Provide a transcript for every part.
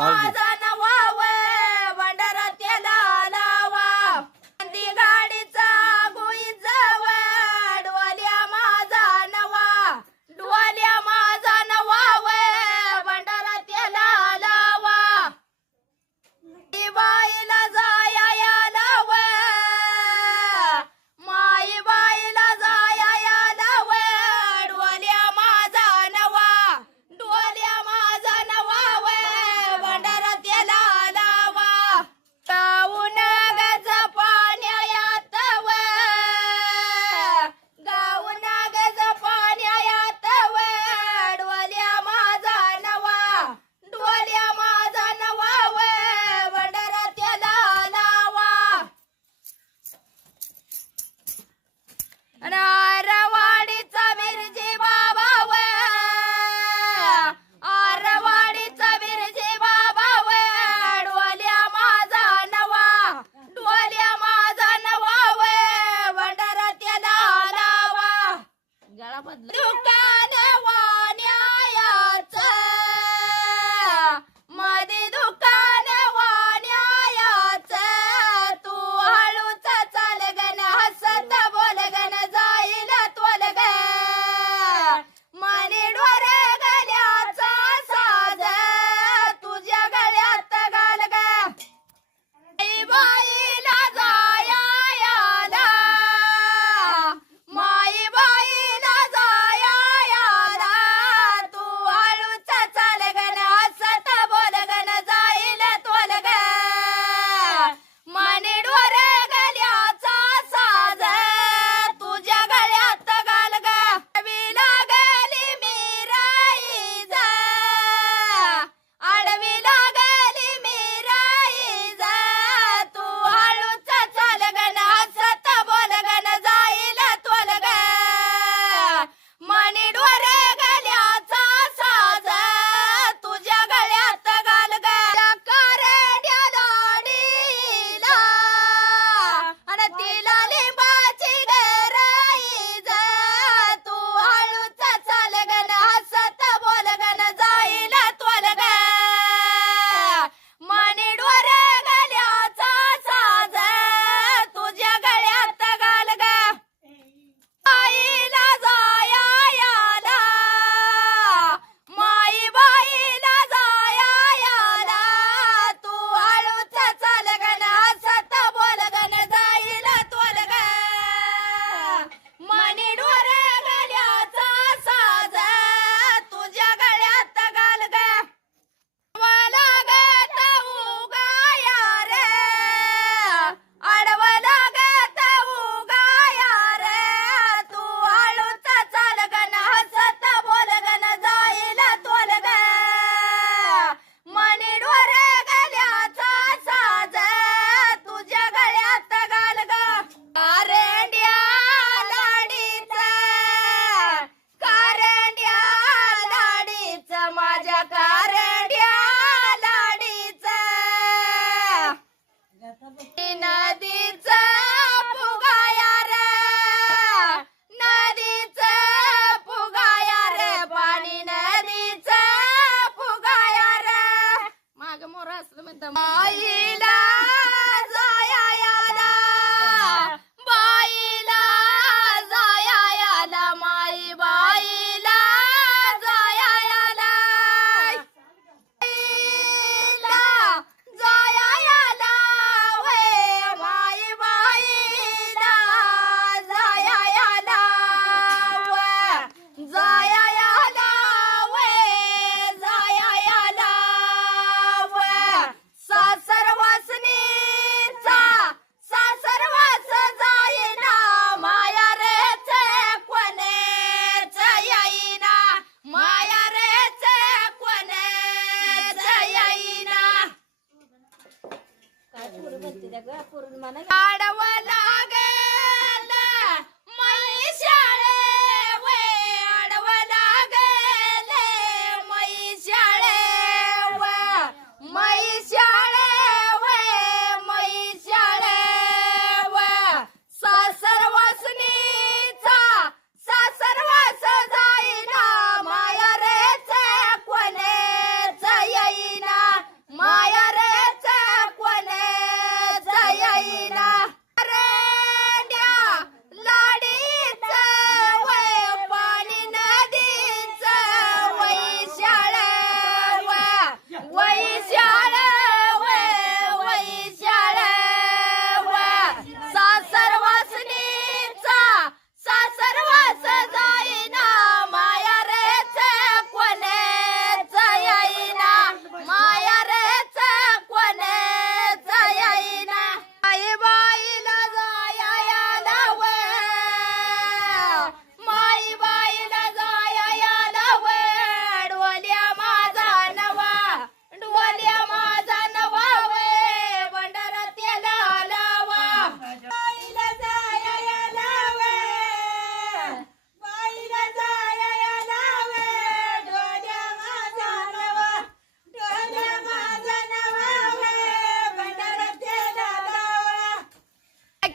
我的。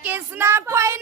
is not quite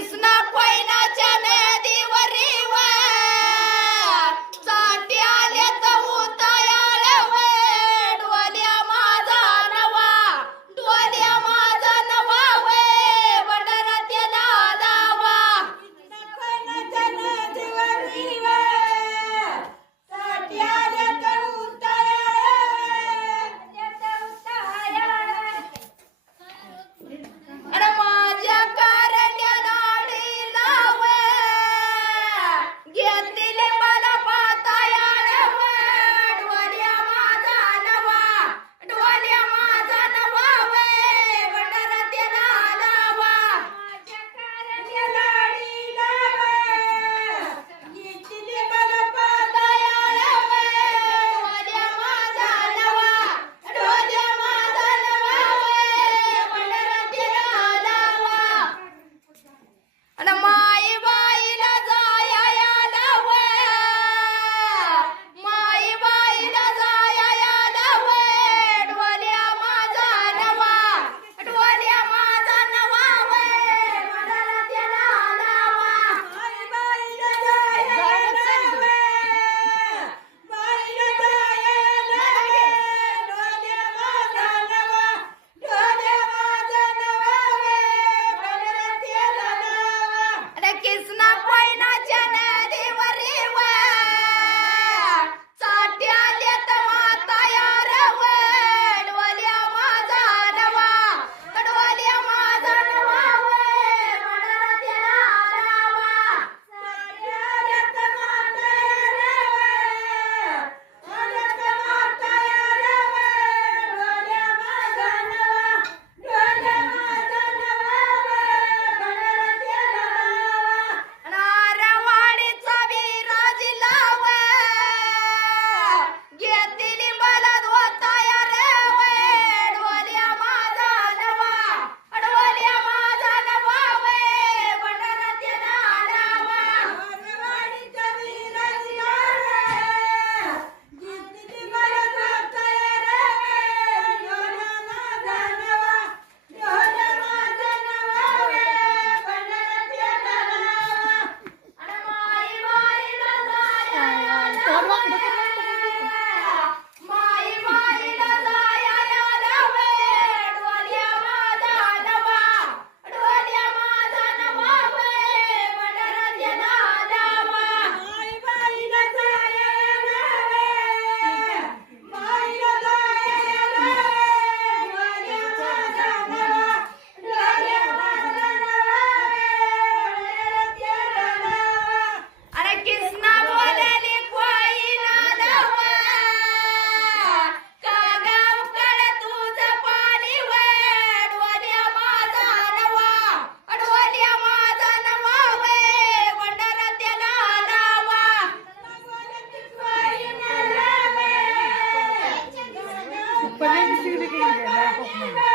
Krishna কয়না জানে bir şey sürü bir ben kokmuyorum.